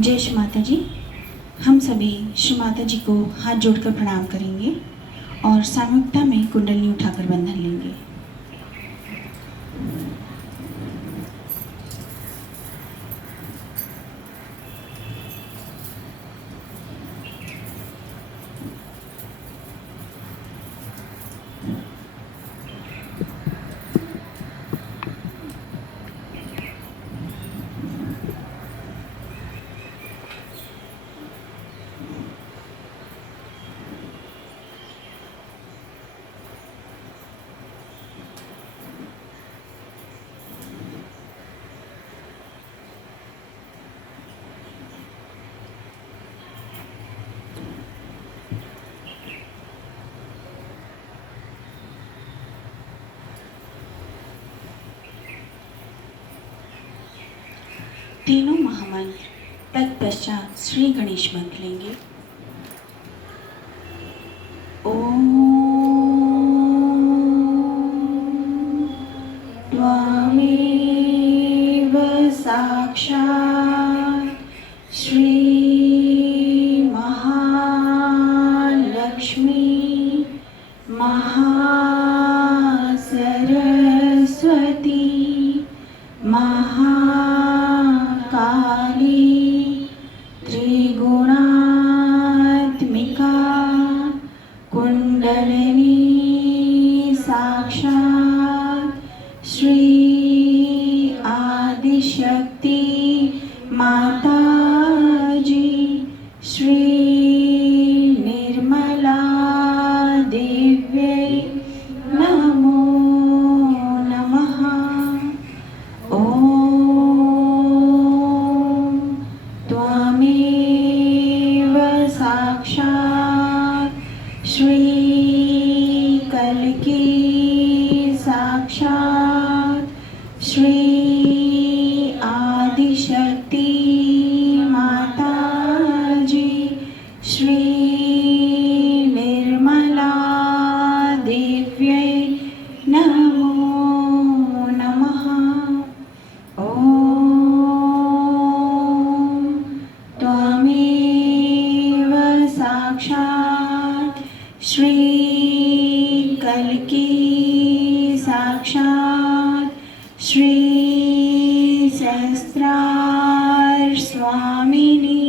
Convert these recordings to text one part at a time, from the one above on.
जय श्री माता जी। हम सभी श्री माता जी को हाथ जोड़कर प्रणाम करेंगे और सामूहिकता में कुंडली उठाकर बंधन लेंगे। तीनों महामंत्र तत्पश्चात श्री गणेश मंत्र लेंगे। ओम त्वमेव साक्षात् श्री महालक्ष्मी महासरस्वती महाकाली त्रिगुणात्मिका कुंडलिनी साक्षात् श्री आदिशक्ति माता जी श्री निर्मला दिव्यै नमो नमः। ओम त्वमेव साक्षात् श्री कल्की साक्षात् श्री आदिशक्ति माता जी श्री निर्मला दिव्यै नमो नमः। ओम त्वमेव साक्षात् श्री कल्की साक्षात् श्री सहस्रार स्वामिनी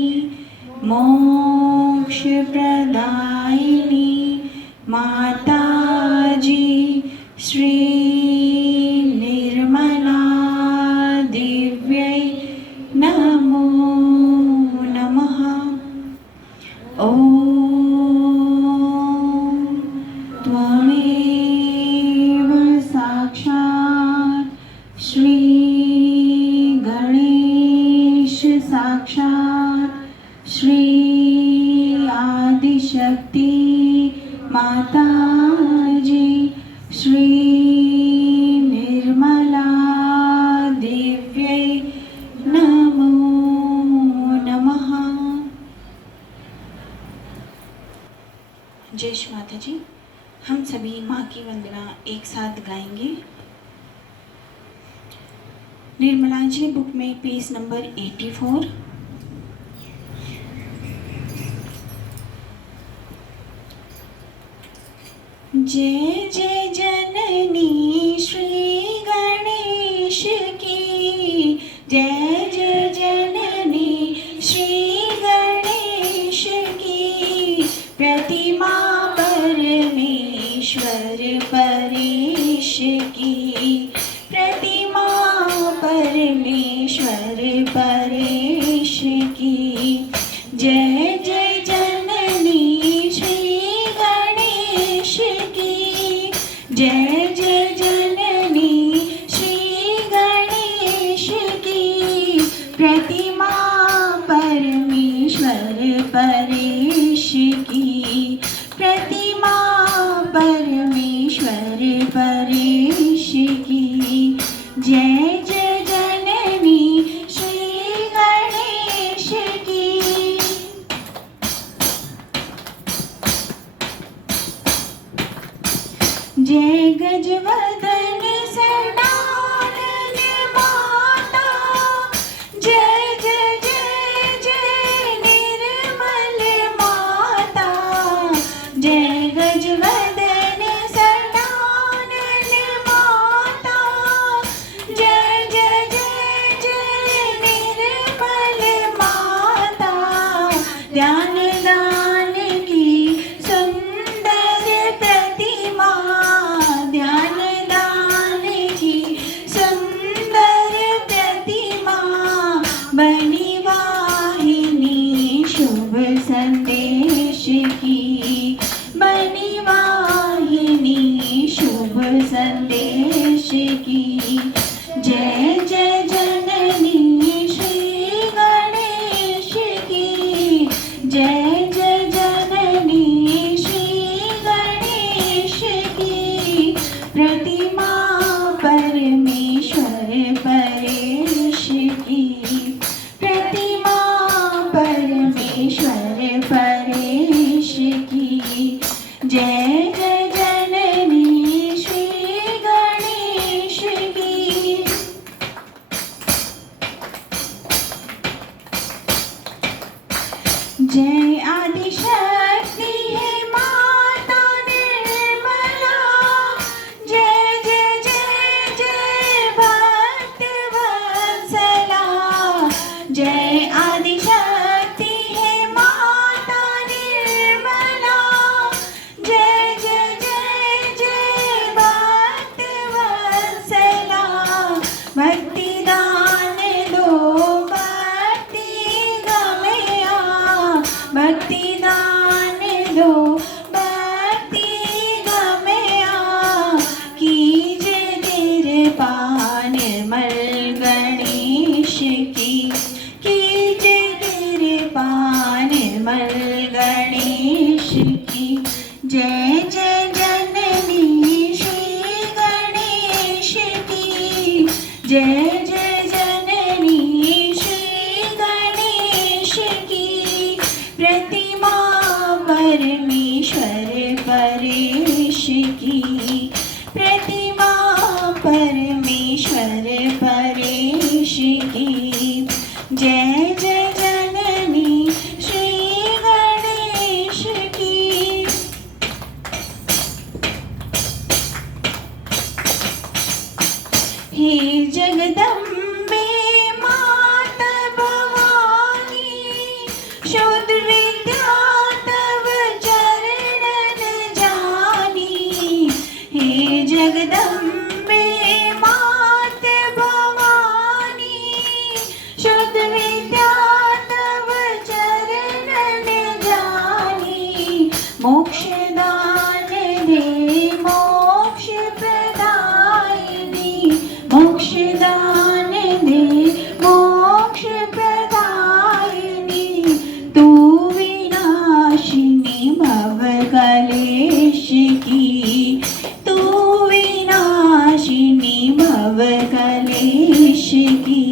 मोक्ष प्रदायिनी माता जी श्री निर्मला दिव्यै नमो नमः। ओम त्वमेव साक्षात् श्री गणेश साक्षात् श्री आदिशक्ति माता जी श्री निर्मला दिव्यै नमो नमः। जय श्री माता जी। हम सभी माँ की वंदना एक साथ गाएंगे। निर्मला जी बुक में पेज नंबर 84। जय जय जननी श्री गणेश की जय जय जननी श्री गणेश की प्रतिमा परमेश्वर परेश की प्रतिमा परमेश्वर परेश की जय जय जननी श्री गणेश की जय जय जननी श्री गणेश की प्रतिमा परमेश्वर परेश की प्रतिमा परमेश्वर परेश की जय जय जननी श्री गणेश की। जय गजवदन सनातन माता जय जय जय जय ध्यान दान की सुंदर प्रतिमा, ध्यान दान की सुंदर प्रतिमा, बनी वाहिनी शुभ संदेश की, बनी वाहिनी शुभ संदेश की। जय जय जननी श्री गणेश की, जय जय जननी श्री गणेश की। प्रतिमा परमेश्वर परेश की, प्रतिमा परमेश्वर परेश की। जय जय जननी श्री गणेश की। जय आदिशक्ति है माता निर्मला, जय जय जय जय भक्त वत्सला। जय आदिशक्ति है माता निर्मला, जय जय जय जय भक्त वत्सला। भक्ति दान दो भक्ति गमया, भक्ति दान दो भक्ति गमया। कीजे कृपा निर्मल गणेश की, कीजे कृपा निर्मल गणेश की। जय जय जननी श्री गणेश की, जय जय जननी श्री गणेश की। प्रतिमा परमेश्वर परेश की, प्रतिमा परमेश्वर परेश की। जय जय जननी श्री गणेश की। हे जगदम्बे माता भवानी, शुद्ध विद्या तव चरणन जानी। हे जगदम्बे माता भवानी, शुद्ध विद्या तव चरणन जानी। मोक्षदान दे मोक्ष प्रदायिनी, मोक्षदान दे मोक्ष प्रदायिनी। तू विनाशिनी भव कलेश की, तू विनाशिनी भव कलेश की।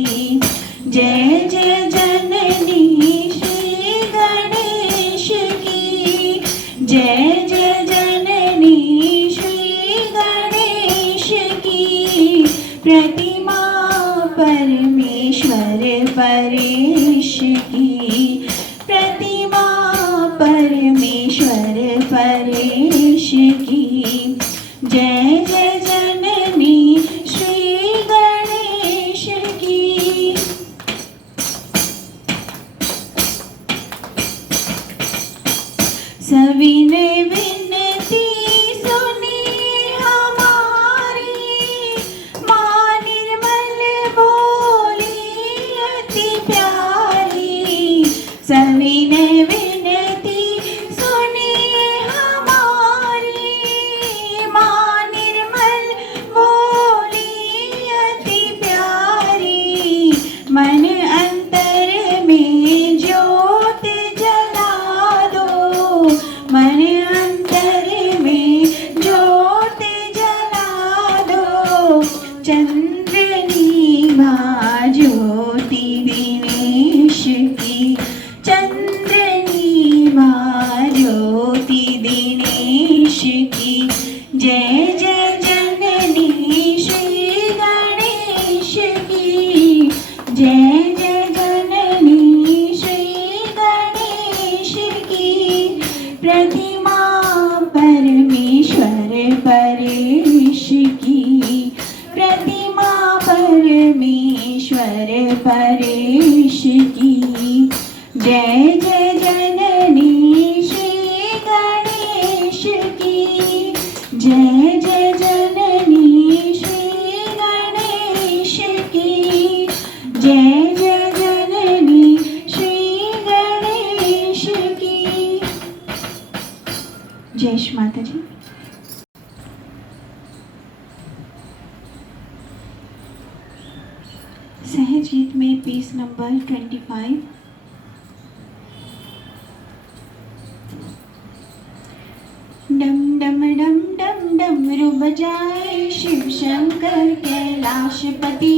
जय जय जननी श्री गणेश की, जय जय जननी श्री गणेश की। प्रतिमा परमेश्वर परेश की, प्रतिमा परमेश्वर परेश की। जय जय जननी श्री गणेश की। सविनय विनती सुनी हमारी, माँ निर्मल बोली अति प्यारी। सविनय विनती सुनी हमारी, माँ निर्मल बोली अति प्यारी। मन अंतर में ज्योत जला दो, मन अंतर में ज्योत जला दो। चंद्रनी माँ ज्योति दिनेश की, चंद्रनी माँ ज्योति दिनेश की। जय जय जननी श्री गणेश की, जय जय जननी श्री गणेश की। प्रतिमा परमेश्वर परेश की, प्रतिमा परमेश्वर परेश की। जय जय जय जय श्री माता जी। सहज गीत में पीस नंबर 25। डम डम डम डम डमरू बजाए शिव शंकर कैलाशपति,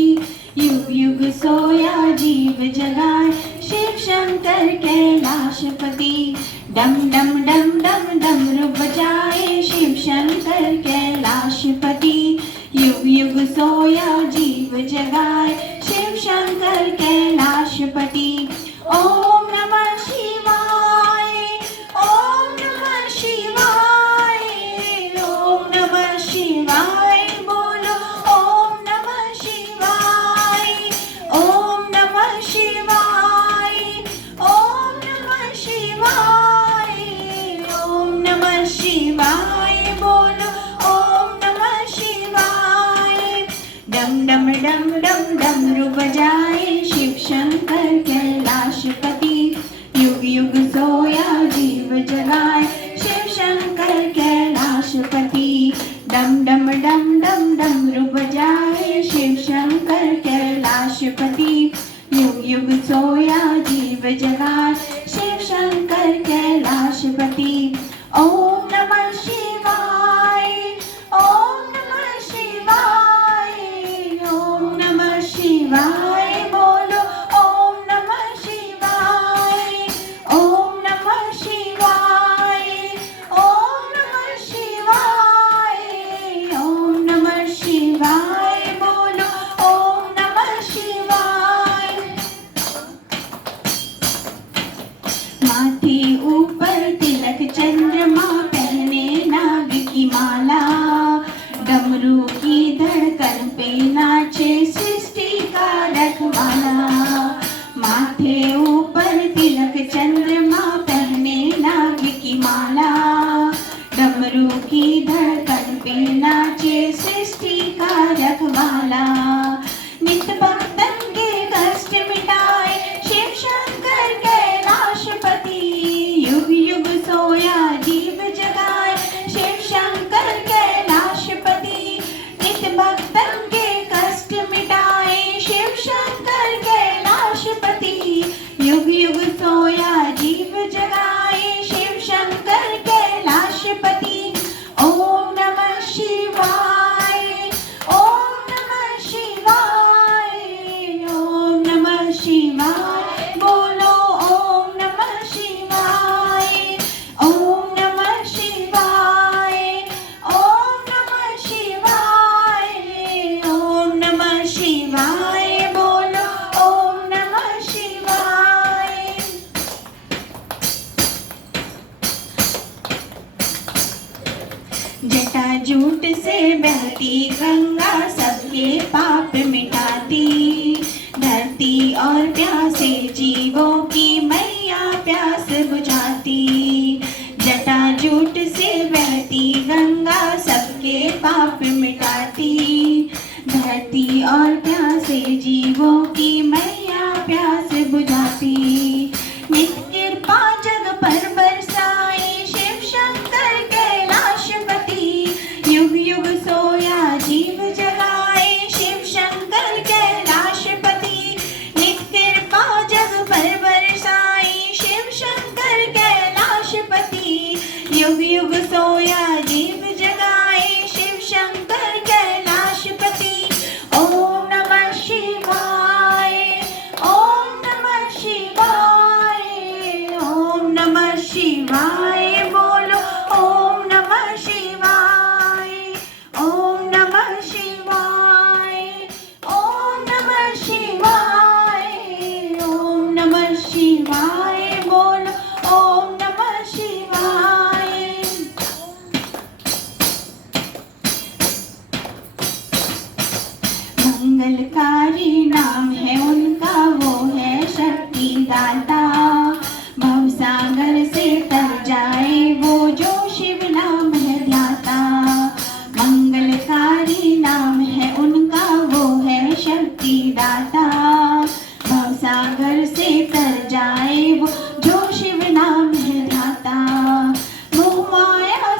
युग युग सोया जीव जगाए शिव शंकर कैलाशपति। डम डम डम डम डमरू बजाए शिव शंकर कैलाशपति, युग युग सोया जीव जगाए शिव शंकर कैलाशपति। ओम नमः शिवाय, ओम नमः शिवाय, ओम नमः शिवाय बोलो, ओम नमः शिवाय, ओम नमः शिवाय, ओम नमः शिवाय, ओम नमः शिवाय बोलो, ओम नमः शिवाय। डम डम डम डम डमरू बजाए शिव शंकर कैलाशपति, युग युग सोया जीव जगाए शिव शंकर कैलाशपति। डम डम डम डम डमरू बजाए शिव शंकर कैलाशपति, युग युग सोया जीव जगाए शिव शंकर कैलाशपति। ओम नमः शिवाय, ओम नमः शिवाय, ओम नमः शिवाय बोलो, ओम नमः शिवाय, ओम नमः शिवाय, ओम नमः शिवाय, ओम नमः शिवाय बोलो, ओम नमः शिवाय। माथे ऊपर तिलक चंद्रमा पहने नाग की माला, डमरू की धड़कन पे नाचे सृष्टि का रखवाला। माथे ऊपर तिलक चंद्रमा पहने नाग की माला, डमरू की धड़कन पे नाचे सृष्टि का रखवाला। नित्य भक्तन के कष्ट मिटाए शिव शंकर कैलाशपति, युग युग सोया जीव जगाए शिव शंकर कैलाशपति। नित्य भक्तन के कष्ट मिटाए शिव शंकर कैलाशपति, युग युग सोया जीव जगाए शिव शंकर कैलाशपति। ओम नमः शिवाय, ओम नमः शिवाय, ओम नमः शिवाय बोलो, ओम नमः शिवाय, ओम नमः शिवाय, ओम नमः शिवाय, ओम नमः शिवाय बोलो, ओम नमः शिवाय। जटाजूट से बहती गंगा सबके पाप मिटाती, धरती और प्यासे जीवों की मैया प्यास बुझाती। जटाजूट से बहती गंगा सबके पाप मिटाती, धरती और प्यासे जीवों की मैया प्यास बुझाती। नित्य कृपा जग पर बरसाए शिव शंकर कैलाशपति, युग युग सोया जीव जगाए शिव शंकर कैलाशपति। नित्य कृपा जग पर बरसाए शिव शंकर कैलाशपति, युग युग सोया जीव जगाए शिव शंकर कैलाशपति। ओम नमः शिवाय, ओम नमः शिवाय, ओम नमः शिवाय बोलो, ओम नमः शिवाय, ओम नमः शिवाय, ओम नमः शिवाय, ओम नमः शिवाय बोलो, ओम नमः शिवाय। मंगलकारी नाम है उनका, वो है शक्ति दाता। भवसागर से तर जाए वो जो शिव नाम है ध्याता। मंगलकारी नाम है उनका, वो है शक्ति दाता। भवसागर से तर जाए वो जो शिव नाम है ध्याता। मोह माया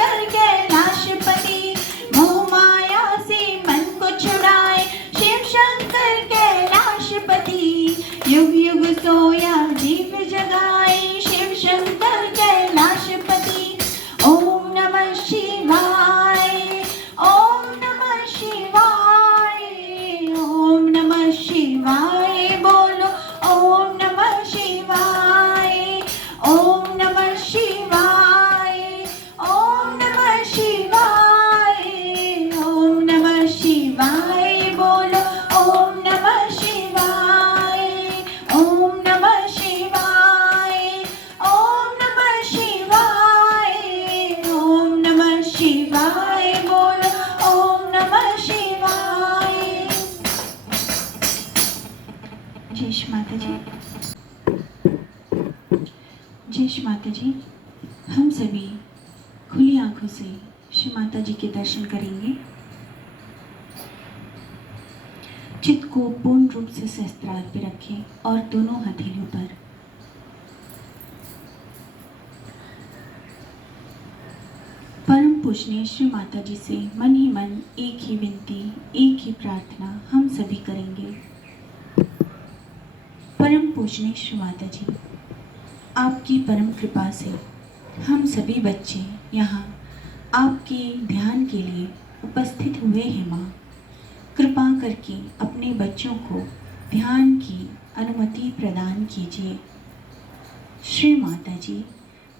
शंकर कैलाशपति, मोह माया से मन को छुड़ाए शिव शंकर कैलाशपति, युग युग सोया दीप जगाए शिव शंकर कैलाशपति। ओम नमः शिवाय, ओम नमः शिवाय, ओम नमः शिवाय, बोलो ओम नमः शिवाय, ओम नमः शिवाय, ओम नमः शिवाय, ओम नमः शिवाय, बोलो ओम नमः शिवाय, ओम नमः शिवाय, ओम नमः शिवाय, ओम नमः शिवाय, बोलो ओम नमः शिवाय। जय श्री माता जी। जय श्री माता जी। हम सभी खुली आंखों से श्री माता जी के दर्शन करेंगे। चित्त को पूर्ण रूप से सहस्त्रार पे रखें और दोनों हथेलियों पर परम पूजनीय श्री माता जी से मन ही मन एक ही विनती, एक ही प्रार्थना हम सभी करेंगे। परम पूजनीय श्री माता जी, आपकी परम कृपा से हम सभी बच्चे यहाँ आपके ध्यान के लिए उपस्थित हुए हैं। माँ, कृपा करके अपने बच्चों को ध्यान की अनुमति प्रदान कीजिए। श्री माता जी,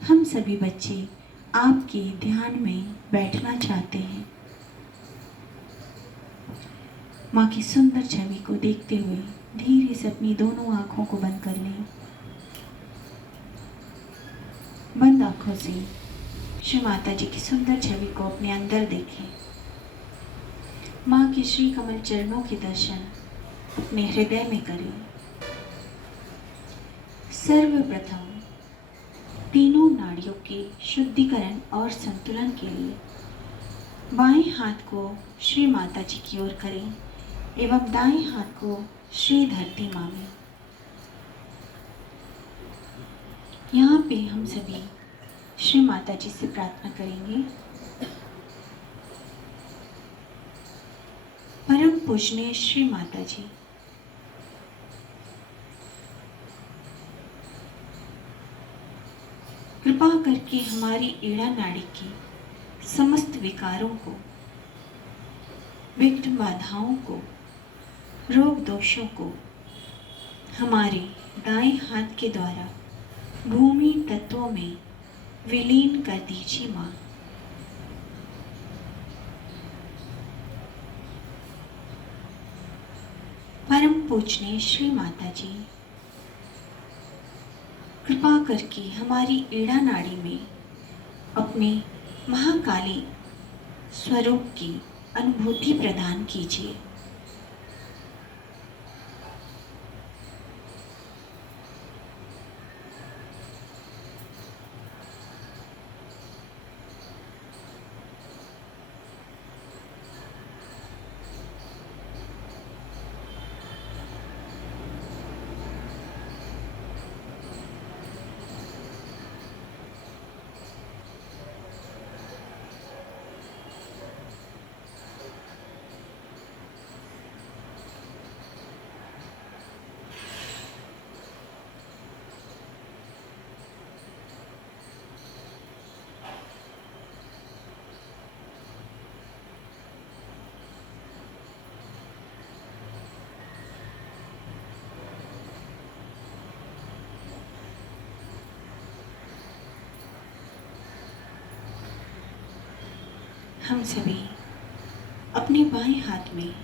हम सभी बच्चे आपके ध्यान में बैठना चाहते हैं। माँ की सुंदर छवि को देखते हुए धीरे से अपनी दोनों आँखों को बंद कर लें। बंद आँखों से श्री माता जी की सुंदर छवि को अपने अंदर देखें। माँ के श्री कमल चरणों के दर्शन अपने हृदय में करें। सर्वप्रथम तीनों नाड़ियों के शुद्धिकरण और संतुलन के लिए बाएं हाथ को श्री माता जी की ओर करें एवं दाएं हाथ को श्री धरती माँ में। यहाँ पे हम सभी श्री माता जी से प्रार्थना करेंगे। परम पूजनीय श्री माता जी, कृपा करके हमारी ईड़ा नाड़ी की समस्त विकारों को, विघ्न बाधाओं को, रोग दोषों को हमारे दाएं हाथ के द्वारा भूमि तत्वों में विलीन कर दीजिए। माँ, परम पूजनीय श्री माता जी, कृपा करके हमारी ईड़ा नाड़ी में अपने महाकाली स्वरूप की अनुभूति प्रदान कीजिए। हम सभी अपने बाएं हाथ में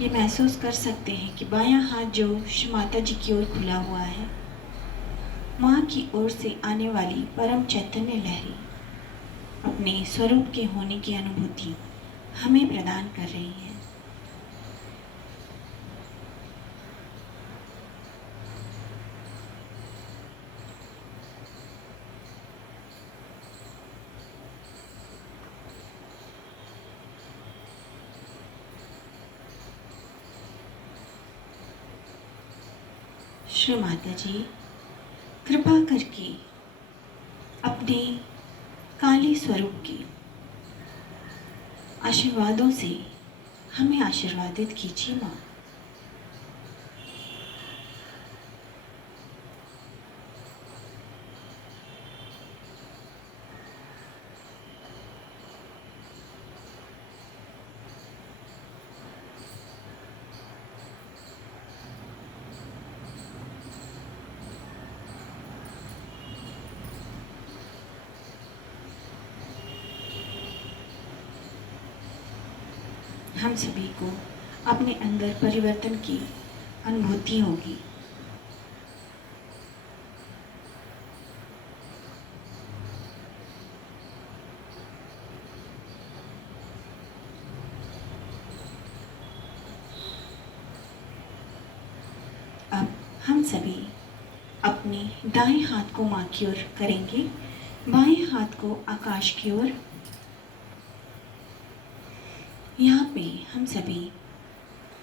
ये महसूस कर सकते हैं कि बायां हाथ जो श्री माता जी की ओर खुला हुआ है, माँ की ओर से आने वाली परम चैतन्य लहरी अपने स्वरूप के होने की अनुभूति हमें प्रदान कर रही है। श्री माता जी, कृपा करके अपने काले शक्तिशाली स्वरूप के आशीर्वादों से हमें आशीर्वादित कीजिए माँ। हम सभी को अपने अंदर परिवर्तन की अनुभूति होगी। अब हम सभी अपने दाएं हाथ को माँ की ओर करेंगे, बाएं हाथ को आकाश की ओर। यहाँ पे हम सभी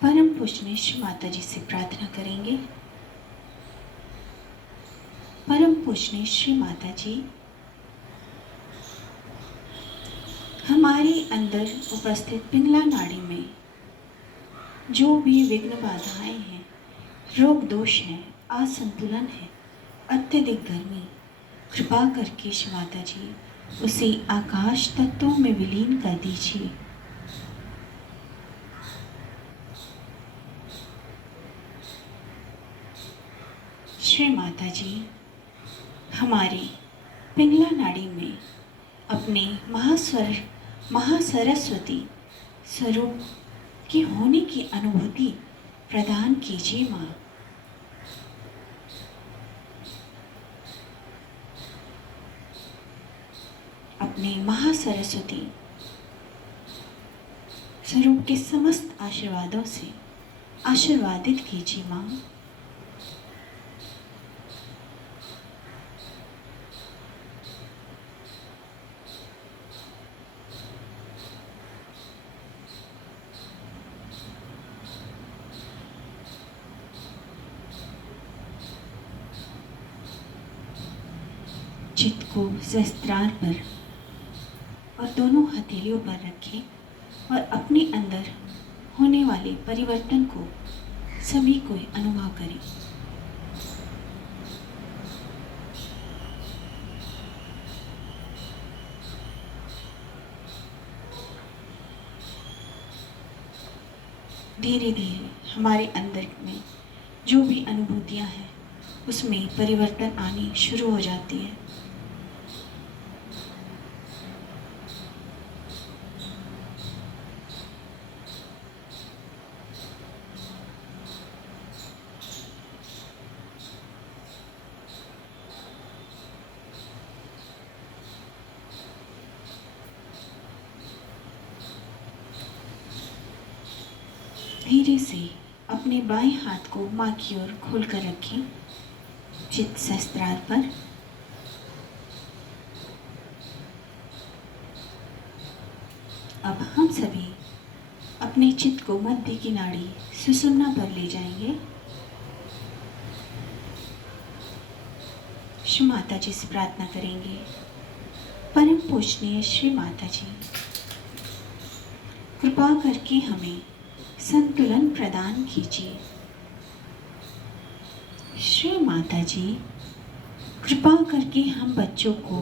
परम पूजनीय श्री माता जी से प्रार्थना करेंगे। परम पूजनीय श्री माता जी, हमारे अंदर उपस्थित पिंगला नाड़ी में जो भी विघ्न बाधाएं हैं, रोग दोष हैं, असंतुलन है, अत्यधिक गर्मी, कृपा करके श्री माता जी उसे आकाश तत्वों में विलीन कर दीजिए। श्री माता जी, हमारे पिंगला नाड़ी में अपने महासरस्वती स्वरूप की होने की अनुभूति प्रदान कीजिए माँ। अपने महासरस्वती स्वरूप के समस्त आशीर्वादों से आशीर्वादित कीजिए माँ। चित्त को सहस्त्रार पर और दोनों हथेलियों पर रखें और अपने अंदर होने वाले परिवर्तन को सभी को अनुभव करें। धीरे धीरे हमारे अंदर में जो भी अनुभूतियां हैं उसमें परिवर्तन आनी शुरू हो जाती है। धीरे से अपने बाएं हाथ को माँ की ओर खोलकर रखें, चित्त सहस्त्रार पर। अब हम सभी अपने चित्त को मध्य की नाड़ी सुषुम्ना पर ले जाएंगे। श्री माता जी से प्रार्थना करेंगे, परम पूजनीय श्री माता जी, कृपा करके हमें संतुलन प्रदान कीजिए। श्री माता जी, कृपा करके हम बच्चों को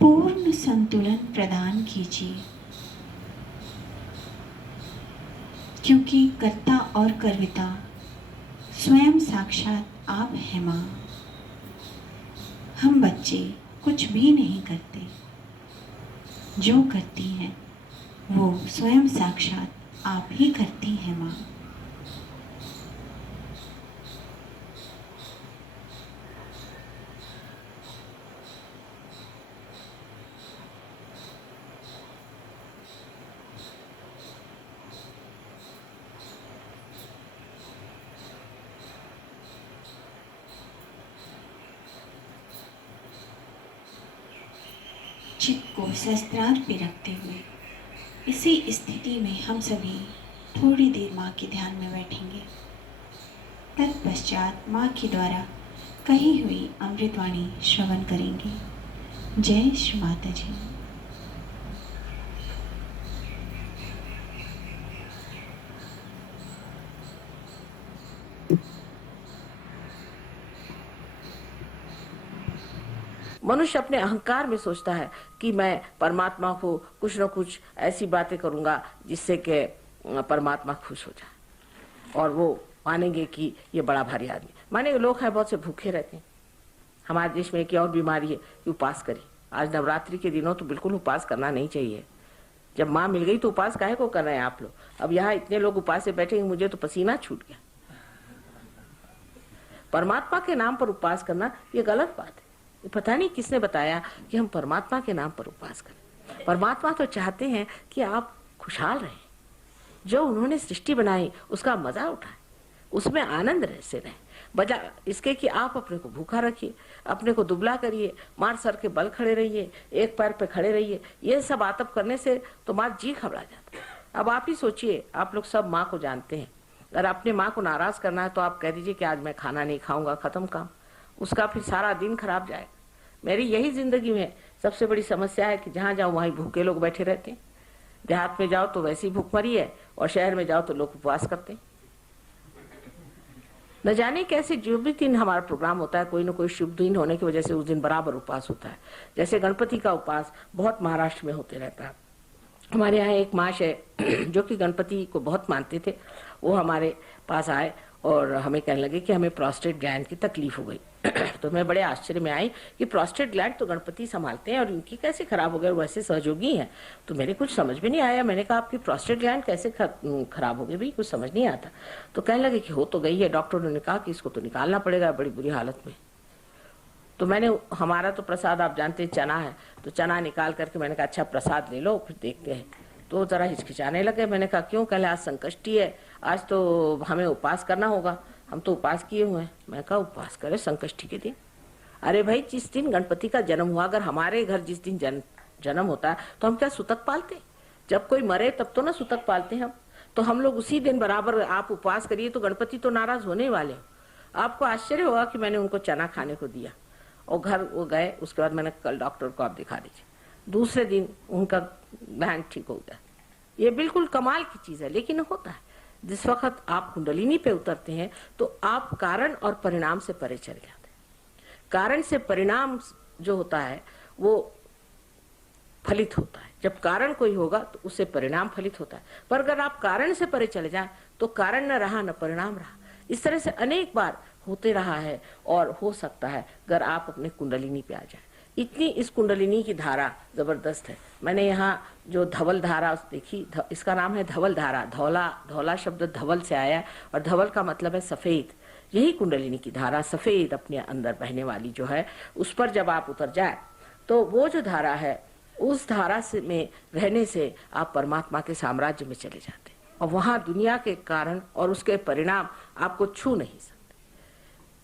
पूर्ण संतुलन प्रदान कीजिए, क्योंकि कर्ता और कर्विता स्वयं साक्षात आप हैं माँ। हम बच्चे कुछ भी नहीं करते, जो करती हैं वो स्वयं साक्षात आप ही करती हैं माँ। चित्त को सहस्त्रार पे रखते हुए इसी स्थिति में हम सभी थोड़ी देर माँ के ध्यान में बैठेंगे। तत्पश्चात माँ के द्वारा कही हुई अमृतवाणी श्रवण करेंगे। जय श्री माता जी। मनुष्य अपने अहंकार में सोचता है कि मैं परमात्मा को कुछ न कुछ ऐसी बातें करूंगा जिससे कि परमात्मा खुश हो जाए और वो मानेंगे कि ये बड़ा भारी आदमी। माने लोग हैं बहुत से भूखे रहते हैं। हमारे देश में एक और बीमारी है कि उपास करें। आज नवरात्रि के दिनों तो बिल्कुल उपास करना नहीं चाहिए। जब माँ मिल गई तो उपास काहे को कर रहे हैं आप लोग? अब यहाँ इतने लोग उपास से बैठे, मुझे तो पसीना छूट गया। परमात्मा के नाम पर उपवास करना ये गलत बात है। ये पता नहीं किसने बताया कि हम परमात्मा के नाम पर उपवास करें। परमात्मा तो चाहते हैं कि आप खुशहाल रहें, जो उन्होंने सृष्टि बनाई उसका मजा उठाएं, उसमें आनंद से रहें, बजा इसके कि आप अपने को भूखा रखिए, अपने को दुबला करिए, मार सर के बल खड़े रहिए, एक पैर पे खड़े रहिए। ये सब आतप करने से तो माँ जी घबरा जाता है। अब आप ही सोचिए, आप लोग सब माँ को जानते हैं, अगर अपने माँ को नाराज करना है तो आप कह दीजिए कि आज मैं खाना नहीं खाऊंगा, खत्म काम। उसका फिर सारा दिन खराब जाएगा। मेरी यही जिंदगी में सबसे बड़ी समस्या है कि जहाँ जाओ वहीं भूखे लोग बैठे रहते हैं। देहात में जाओ तो वैसी भूखमरी है और शहर में जाओ तो लोग उपवास करते हैं। न जाने कैसे जो भी दिन हमारा प्रोग्राम होता है, कोई न कोई शुभ दिन होने की वजह से उस दिन बराबर उपवास होता है। जैसे गणपति का उपवास बहुत महाराष्ट्र में होते रहता है। हमारे यहाँ एक माशय जो कि गणपति को बहुत मानते थे, वो हमारे पास आए और हमें कहने लगे कि हमें प्रोस्टेट ग्लैंड की तकलीफ हो गई। तो मैं बड़े आश्चर्य में आई कि प्रोस्टेट ग्लैंड तो गणपति संभालते हैं और इनकी कैसे खराब हो गए, वैसे सहयोगी हैं। तो मेरे कुछ समझ में नहीं आया। मैंने कहा आपकी प्रोस्टेट ग्लैंड कैसे खराब हो गई भाई, कुछ समझ नहीं आता। तो कहने लगे कि हो तो गई है, डॉक्टरों ने कहा कि इसको तो निकालना पड़ेगा बड़ी बुरी हालत में। तो मैंने, हमारा तो प्रसाद आप जानते हैं चना है, तो चना निकाल करके मैंने कहा अच्छा प्रसाद ले लो फिर देखते हैं। तो जरा हिचकिचाने लगे। मैंने कहा क्यों? कहले आज संकष्टी है, आज तो हमें उपवास करना होगा, हम तो उपवास किए हुए हैं। मैं कहा उपवास करें संकष्टी के दिन? अरे भाई, जिस दिन गणपति का जन्म हुआ, अगर हमारे घर जिस दिन जन्म होता है तो हम क्या सुतक पालते? जब कोई मरे तब तो ना सुतक पालते हम। तो हम लोग उसी दिन बराबर आप उपवास करिए तो गणपति तो नाराज होने वाले हो। आपको आश्चर्य होगा कि मैंने उनको चना खाने को दिया और घर वो गए। उसके बाद मैंने कल डॉक्टर को आप दिखा दीजिए, दूसरे दिन उनका ग्लैंड ठीक हो गया। ये बिल्कुल कमाल की चीज है, लेकिन होता है। जिस वक्त आप कुंडलिनी पे उतरते हैं तो आप कारण और परिणाम से परे चले जाते हैं। कारण से परिणाम जो होता है वो फलित होता है। जब कारण कोई होगा तो उससे परिणाम फलित होता है। पर अगर आप कारण से परे चले जाएं तो कारण न रहा न परिणाम रहा। इस तरह से अनेक बार होते रहा है और हो सकता है अगर आप अपने कुंडलिनी पे आ जाए। इतनी इस कुंडलिनी की धारा जबरदस्त है। मैंने यहाँ जो धवल धारा देखी, इसका नाम है धवल धारा। धौला शब्द धवल से आया और धवल का मतलब है सफेद। यही कुंडलिनी की धारा सफेद अपने अंदर बहने वाली जो है, उस पर जब आप उतर जाए तो वो जो धारा है, उस धारा से में रहने से आप परमात्मा के साम्राज्य में चले जाते हैं और वहां दुनिया के कारण और उसके परिणाम आपको छू नहीं सकते।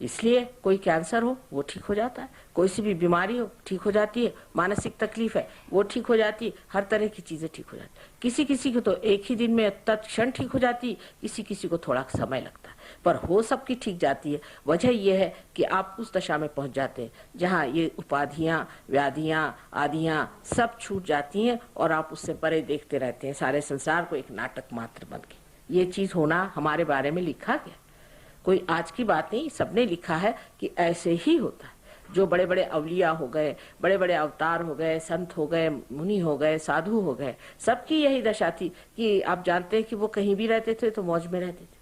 इसलिए कोई कैंसर हो वो ठीक हो जाता है, कोई सी भी बीमारी हो ठीक हो जाती है, मानसिक तकलीफ है वो ठीक हो जाती है, हर तरह की चीजें ठीक हो जाती है। किसी किसी को तो एक ही दिन में तत्क्षण ठीक हो जाती है, किसी किसी को थोड़ा समय लगता है, पर हो सबकी ठीक जाती है। वजह यह है कि आप उस दशा में पहुंच जाते हैं जहाँ ये उपाधियां, व्याधियां, आदियां सब छूट जाती हैं और आप उससे परे देखते रहते हैं सारे संसार को एक नाटक मात्र बन के। ये चीज होना हमारे बारे में लिखा गया, कोई आज की बात नहीं, सबने लिखा है कि ऐसे ही होता है। जो बड़े बड़े अवलिया हो गए, बड़े बड़े अवतार हो गए, संत हो गए, मुनि हो गए, साधु हो गए, सबकी यही दशा थी कि आप जानते हैं कि वो कहीं भी रहते थे तो मौज में रहते थे।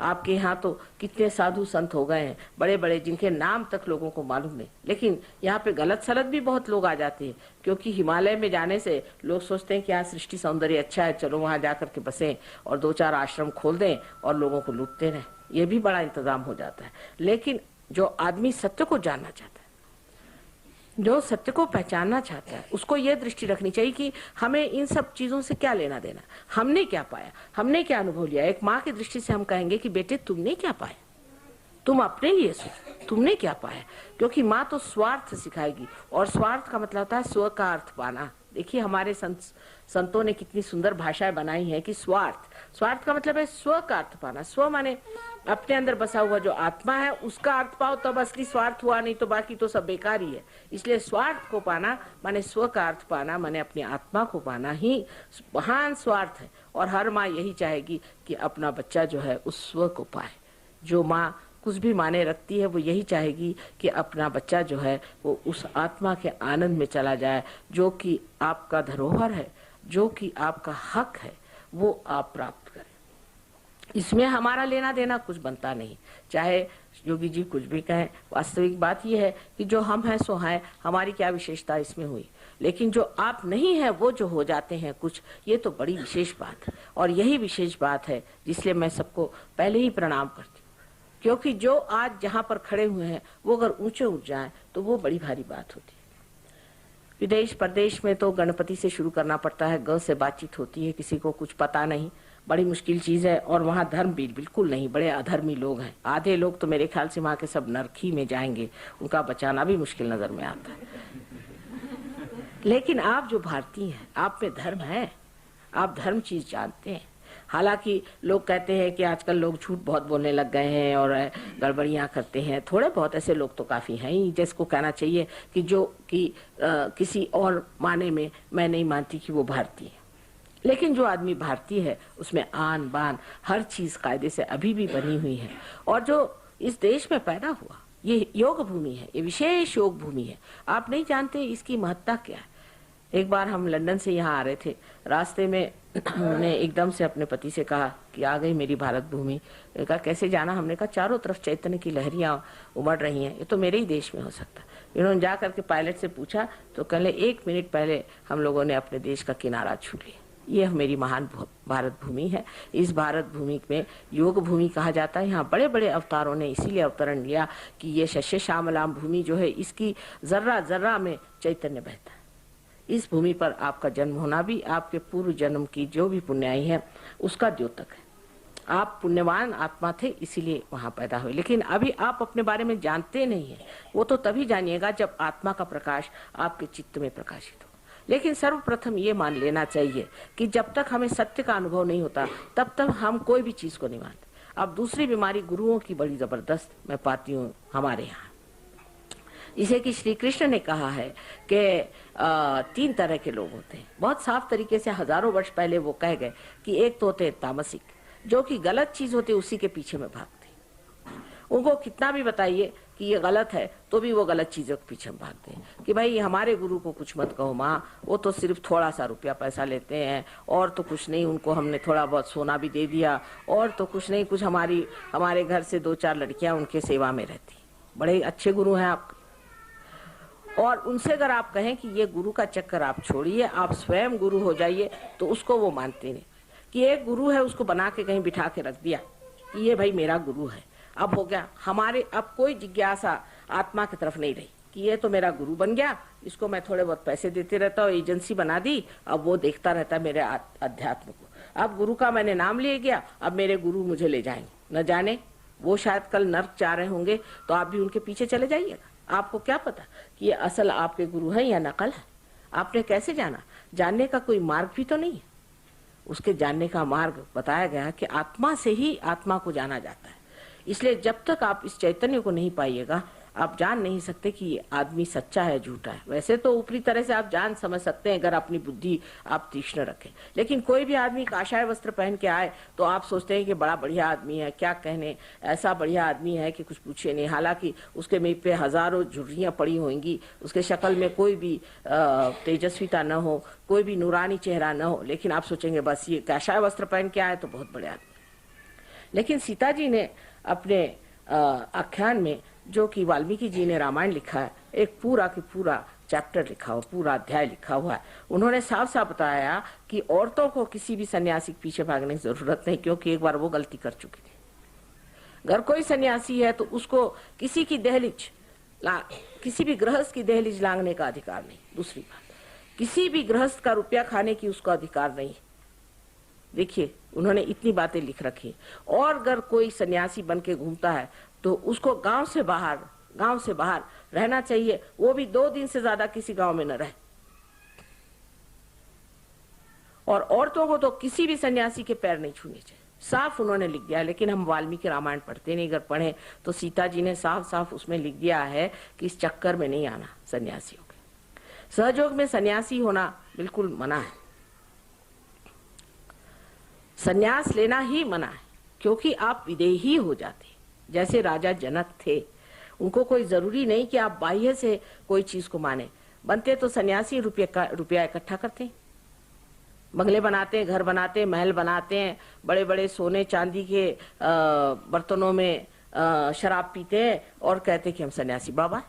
आपके यहाँ तो कितने साधु संत हो गए हैं बड़े बड़े, जिनके नाम तक लोगों को मालूम नहीं। लेकिन यहाँ पे गलत सलत भी बहुत लोग आ जाते हैं, क्योंकि हिमालय में जाने से लोग सोचते हैं कि यहाँ सृष्टि सौंदर्य अच्छा है, चलो वहां जाकर के बसें और 2-4 आश्रम खोल दें और लोगों को लूटते रहें। ये भी बड़ा इंतजाम हो जाता है। लेकिन जो आदमी सत्य को जानना चाहता है, जो सत्य को पहचानना चाहता है, उसको ये दृष्टि रखनी चाहिए कि हमें इन सब चीजों से क्या लेना देना, हमने क्या पाया, हमने क्या अनुभव लिया। एक माँ की दृष्टि से हम कहेंगे कि बेटे तुमने क्या पाया, तुम अपने लिए सोचो तुमने क्या पाया, क्योंकि माँ तो स्वार्थ सिखाएगी और स्वार्थ का मतलब होता है स्व का अर्थ पाना। देखिए हमारे संतों ने कितनी सुंदर भाषाएं बनाई है कि स्वार्थ का मतलब है स्व का अर्थ पाना। स्व माने अपने अंदर बसा हुआ जो आत्मा है उसका अर्थ पाओ तब असली स्वार्थ हुआ, नहीं तो बाकी तो सब बेकार ही है। इसलिए स्वार्थ को पाना माने स्व का अर्थ पाना, माने अपनी आत्मा को पाना ही महान स्वार्थ है। और हर माँ यही चाहेगी कि अपना बच्चा जो है उस स्व को पाए। जो माँ कुछ भी माने रखती है, वो यही चाहेगी कि अपना बच्चा जो है वो उस आत्मा के आनंद में चला जाए, जो कि आपका धरोहर है, जो कि आपका हक है, वो आप प्राप्त करें। इसमें हमारा लेना देना कुछ बनता नहीं, चाहे योगी जी कुछ भी कहें। वास्तविक बात यह है कि जो हम हैं सो हैं, हमारी क्या विशेषता इसमें हुई, लेकिन जो आप नहीं है वो जो हो जाते हैं कुछ, ये तो बड़ी विशेष बात है। और यही विशेष बात है जिसलिए मैं सबको पहले ही प्रणाम करती हूँ, क्योंकि जो आज जहाँ पर खड़े हुए हैं वो अगर ऊंचे उठ जाएं तो वो बड़ी भारी बात होती है। विदेश प्रदेश में तो गणपति से शुरू करना पड़ता है, ग से बातचीत होती है, किसी को कुछ पता नहीं, बड़ी मुश्किल चीज है। और वहाँ धर्म भी बिल्कुल नहीं, बड़े अधर्मी लोग हैं। आधे लोग तो मेरे ख्याल से वहाँ के सब नरकी में जाएंगे, उनका बचाना भी मुश्किल नजर में आता है। लेकिन आप जो भारतीय हैं, आप में धर्म है, आप धर्म चीज जानते हैं। हालांकि लोग कहते हैं कि आजकल लोग झूठ बहुत बोलने लग गए हैं और गड़बड़ियां करते हैं, थोड़े बहुत ऐसे लोग तो काफी हैं ही, जिसको कहना चाहिए कि जो कि किसी और माने में मैं नहीं मानती कि वो भारतीय है। लेकिन जो आदमी भारतीय है उसमें आन बान हर चीज कायदे से अभी भी बनी हुई है। और जो इस देश में पैदा हुआ, ये योग भूमि है, ये विशेष योग भूमि है। आप नहीं जानते इसकी महत्ता क्या है। एक बार हम लंदन से यहाँ आ रहे थे, रास्ते में उन्होंने एकदम से अपने पति से कहा कि आ गई मेरी भारत भूमि। कहा कैसे जाना? हमने कहा चारों तरफ चैतन्य की लहरियां उमड़ रही हैं, ये तो मेरे ही देश में हो सकता। इन्होंने जा करके पायलट से पूछा तो कहले 1 मिनट पहले हम लोगों ने अपने देश का किनारा छू लिया। ये मेरी महान भारत भूमि है। इस भारत भूमि में योग भूमि कहा जाता है। यहाँ बड़े बड़े अवतारों ने इसीलिए अवतरण लिया कि ये शस्य श्यामलाम भूमि जो है, इसकी जर्रा जर्रा में चैतन्य बहता है। इस भूमि पर आपका जन्म होना भी आपके पूर्व जन्म की जो भी पुण्याई है उसका द्योतक है। आप पुण्यवान आत्मा थे इसीलिए वहां पैदा हुए, लेकिन अभी आप अपने बारे में जानते नहीं है। वो तो तभी जानिएगा जब आत्मा का प्रकाश आपके चित्त में प्रकाशित हो। लेकिन सर्वप्रथम ये मान लेना चाहिए कि जब तक हमें सत्य का अनुभव नहीं होता तब तक हम कोई भी चीज को नहीं मानते। अब दूसरी बीमारी गुरुओं की बड़ी जबरदस्त मैं पाती हूँ हमारे यहाँ, इसे कि श्री कृष्ण ने कहा है कि 3 तरह के लोग होते हैं। बहुत साफ तरीके से हजारों वर्ष पहले वो कह गए कि एक तो होते तामसिक, जो कि गलत चीज होती है उसी के पीछे में भागते। उनको कितना भी बताइए कि ये गलत है तो भी वो गलत चीजों के पीछे भागते हैं कि भाई हमारे गुरु को कुछ मत कहो माँ, वो तो सिर्फ थोड़ा सा रुपया पैसा लेते हैं और तो कुछ नहीं, उनको हमने थोड़ा बहुत सोना भी दे दिया और तो कुछ नहीं, कुछ हमारे घर से 2-4 लड़कियां उनके सेवा में रहती। बड़े अच्छे गुरु हैं आप। और उनसे अगर आप कहें कि ये गुरु का चक्कर आप छोड़िए, आप स्वयं गुरु हो जाइए, तो उसको वो मानते नहीं। कि एक गुरु है उसको बना के कहीं बिठा के रख दिया कि ये भाई मेरा गुरु है, अब हो गया। हमारे अब कोई जिज्ञासा आत्मा की तरफ नहीं रही कि ये तो मेरा गुरु बन गया, इसको मैं थोड़े बहुत पैसे देते रहता हूँ, एजेंसी बना दी, अब वो देखता रहता है मेरे अध्यात्म को। अब गुरु का मैंने नाम ले गया, अब मेरे गुरु मुझे ले जाएंगे। न जाने वो शायद कल नर्क जा रहे होंगे तो आप भी उनके पीछे चले जाइएगा। आपको क्या पता कि ये असल आपके गुरु है या नकल है? आपने कैसे जाना? जानने का कोई मार्ग भी तो नहीं है। उसके जानने का मार्ग बताया गया कि आत्मा से ही आत्मा को जाना जाता है। इसलिए जब तक आप इस चैतन्य को नहीं पाइएगा आप जान नहीं सकते कि ये आदमी सच्चा है झूठा है। वैसे तो ऊपरी तरह से आप जान समझ सकते हैं अगर अपनी बुद्धि आप तीक्ष्ण रखें, लेकिन कोई भी आदमी काशाय वस्त्र पहन के आए तो आप सोचते हैं कि बड़ा बढ़िया आदमी है, क्या कहने, ऐसा बढ़िया आदमी है कि कुछ पूछे नहीं। हालांकि उसके मुंह पे हजारों झुर्रियां पड़ी होंगी, उसके शक्ल में कोई भी तेजस्विता न हो, कोई भी नूरानी चेहरा न हो, लेकिन आप सोचेंगे बस ये काशाय वस्त्र पहन के आए तो बहुत बड़े आदमी। लेकिन सीता जी ने अपने आख्यान में, जो कि वाल्मीकि जी ने रामायण लिखा है, एक पूरा की पूरा चैप्टर लिखा हुआ, पूरा अध्याय लिखा हुआ है। उन्होंने साफ साफ बताया कि औरतों को किसी भी सन्यासी के पीछे भागने की जरूरत नहीं, क्योंकि एक बार वो गलती कर चुकी थी। अगर कोई सन्यासी है तो उसको किसी की दहलीज, किसी भी गृहस्थ की दहलीज लांघने का अधिकार नहीं। दूसरी बात, किसी भी गृहस्थ का रुपया खाने की उसका अधिकार नहीं। देखिए उन्होंने इतनी बातें लिख रखी। और अगर कोई सन्यासी बन के घूमता है तो उसको गांव से बाहर रहना चाहिए, वो भी 2 दिन से ज्यादा किसी गांव में न रहे। और औरतों को तो किसी भी सन्यासी के पैर नहीं छूने चाहिए, साफ उन्होंने लिख दिया। लेकिन हम वाल्मीकि रामायण पढ़ते नहीं, अगर पढ़े तो सीता जी ने साफ साफ उसमें लिख दिया है कि इस चक्कर में नहीं आना सन्यासियों के। सहयोग में सन्यासी होना बिल्कुल मना है, सन्यास लेना ही मना है, क्योंकि आप विदेही हो जाते। जैसे राजा जनक थे। उनको कोई जरूरी नहीं कि आप बाह्य से कोई चीज को माने। बनते तो सन्यासी रुपया इकट्ठा करते हैं, बंगले बनाते हैं, घर बनाते हैं, महल बनाते हैं, बड़े बड़े सोने चांदी के बर्तनों में शराब पीते हैं और कहते हैं कि हम सन्यासी बाबा हैं।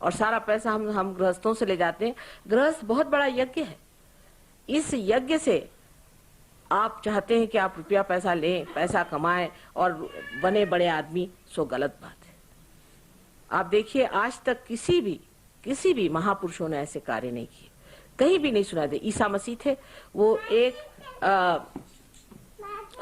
और सारा पैसा हम गृहस्थों से ले जाते हैं। गृहस्थ बहुत बड़ा यज्ञ है। इस यज्ञ से आप चाहते हैं कि आप रुपया पैसा लें, पैसा कमाएं और बने बड़े आदमी, सो गलत बात है। आप देखिए, आज तक किसी भी महापुरुषों ने ऐसे कार्य नहीं किए, कहीं भी नहीं सुना दे। ईसा मसीह थे, वो एक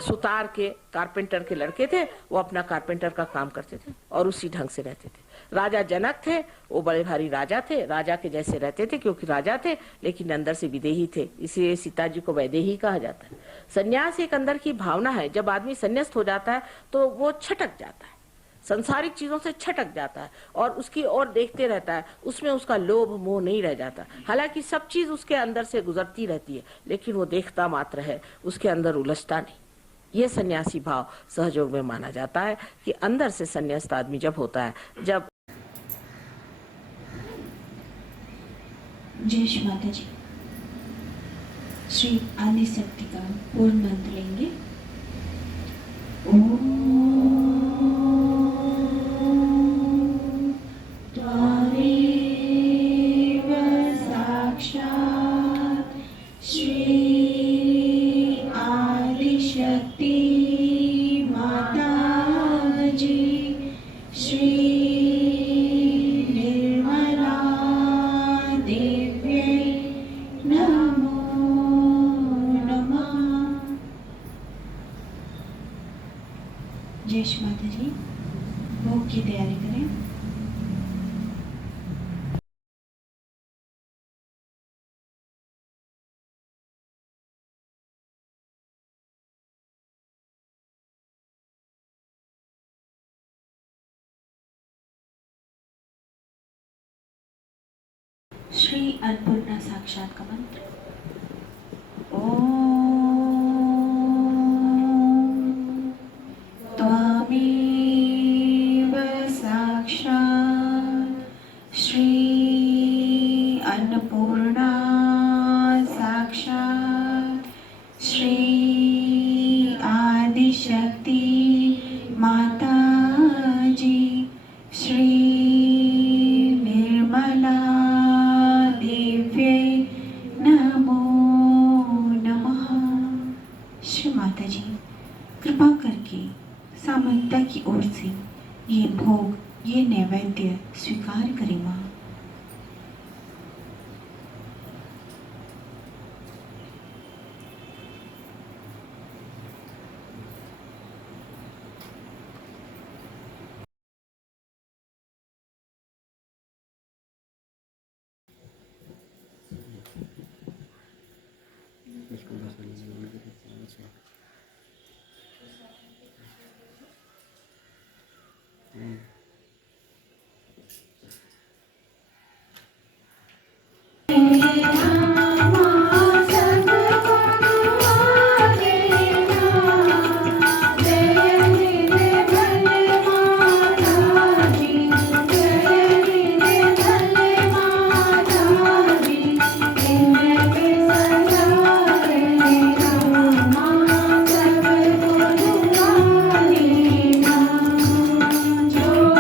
सुतार के कारपेंटर के लड़के थे, वो अपना कारपेंटर का काम करते थे और उसी ढंग से रहते थे। राजा जनक थे, वो बड़े भारी राजा थे, राजा के जैसे रहते थे क्योंकि राजा थे, लेकिन अंदर से विदेही थे, इसलिए सीता जी को वैदेही कहा जाता है। सन्यास एक अंदर की भावना है। जब आदमी संन्यास्त हो जाता है तो वो छटक जाता है, संसारिक चीजों से छटक जाता है और उसकी ओर देखते रहता है, उसमें उसका लोभ मोह नहीं रह जाता। हालांकि सब चीज उसके अंदर से गुजरती रहती है, लेकिन वो देखता मात्र है, उसके अंदर उलझता नहीं। ये सन्यासी भाव सहयोग में माना जाता है कि अंदर से संन्यास्त आदमी जब होता है, जब। जय माता जी। श्री आदि शक्ति का पूर्ण मंत्र लेंगे। ओम जय माता जी। भोग की तैयारी करें। श्री अन्नपूर्णा साक्षात का मंत्र। ओम त्वमेव साक्षात् श्री अन्नपूर्णा साक्षात् श्री आदिशक्ति माता जी श्री निर्मला माता जी कृपा करके सामंता की ओर से ये भोग, ये नैवेद्य स्वीकार करें माँ। जो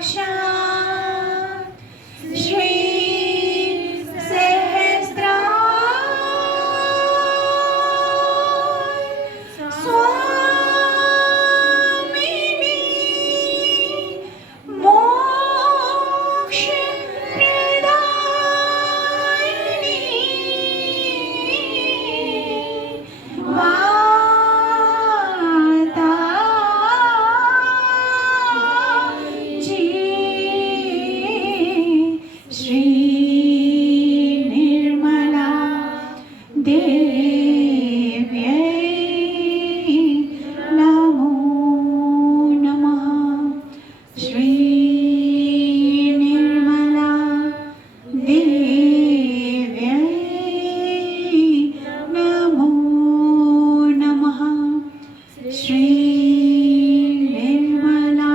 साक्षात् श्री सहस्रार स्वामिनी मोक्ष प्रदायिनी माता जी श्री निर्मला देव्यै नमो नमः। श्री निर्मला देव्यै नमो नमः। श्री निर्मला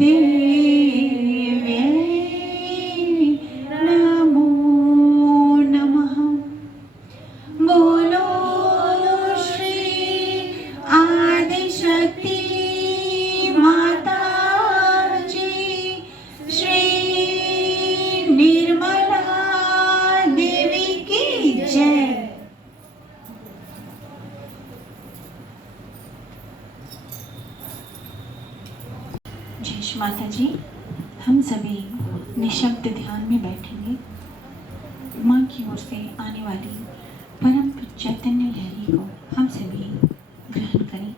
देव्यै नमो नमः। बोलो श्री आदिशक्ति माता जी श्री निर्मला देवी की जय। जय माता जी। हम सभी निशब्द ध्यान में बैठेंगे। माँ की ओर से आने वाली परम चैतन्य लहरी को हम सभी ग्रहण करें।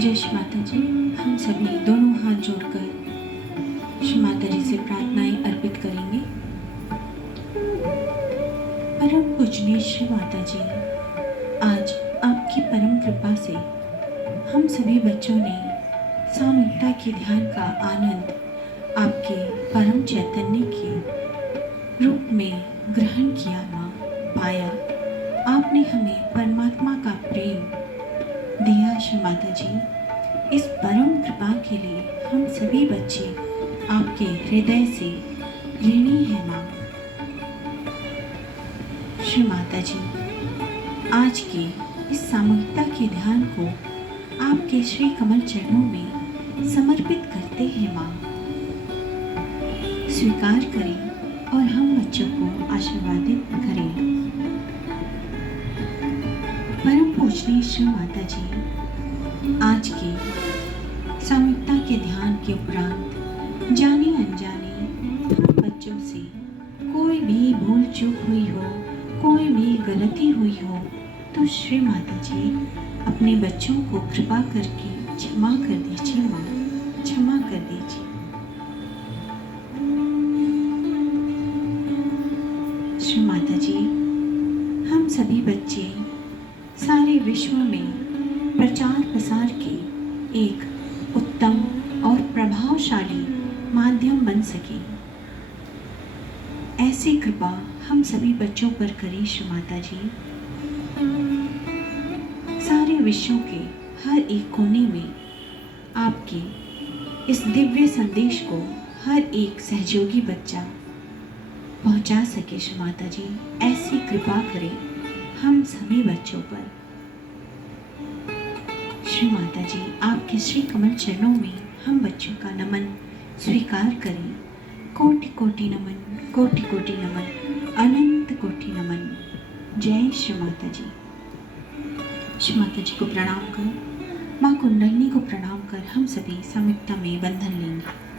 जय श्री माता जी। हम सभी दोनों हाथ जोड़कर श्री माता जी से प्रार्थनाएं अर्पित करेंगे। परम पूजनीय श्री माता जी, आज आपकी परम कृपा से हम सभी बच्चों ने सामूहिकता के ध्यान का आनंद आपके परम चैतन्य के रूप में ग्रहण किया, माँ, पाया। आपने हमें परमात्मा का प्रेम दिया श्री माता जी। इस परम कृपा के लिए हम सभी बच्चे आपके हृदय से ऋणी हैं, माँ। श्री माता जी, आज के इस सामूहिकता के ध्यान को आपके श्री कमल चरणों में समर्पित करते हैं, माँ। स्वीकार करें और हम बच्चों को आशीर्वादित करें। परम पूजनीय श्री माता जी, आज के सामूहिकता के ध्यान के उपरांत जाने अनजाने हम बच्चों से कोई भी भूल चूक हुई हो, कोई भी गलती हुई हो, तो श्री माता जी अपने बच्चों को कृपा करके क्षमा कर दीजिए, माँ, क्षमा कर दीजिए। श्री माता जी, हम सभी बच्चे सारे विश्व में प्रचार प्रसार के एक उत्तम और प्रभावशाली माध्यम बन सके, ऐसी कृपा हम सभी बच्चों पर करें श्री माता जी। सारे विश्व के हर एक कोने में आपके इस दिव्य संदेश को हर एक सहयोगी बच्चा पहुंचा सके श्री माता जी, ऐसी कृपा करें हम सभी बच्चों पर। श्री माता जी, आपके श्री कमल चरणों में हम बच्चों का नमन स्वीकार करें। कोटि कोटि नमन, कोटि कोटि नमन, अनंत कोटि नमन। जय श्री माता जी। श्री माता जी को प्रणाम कर, माँ कुंडलिनी को प्रणाम कर हम सभी सामूहिकता में बंधन लेंगे।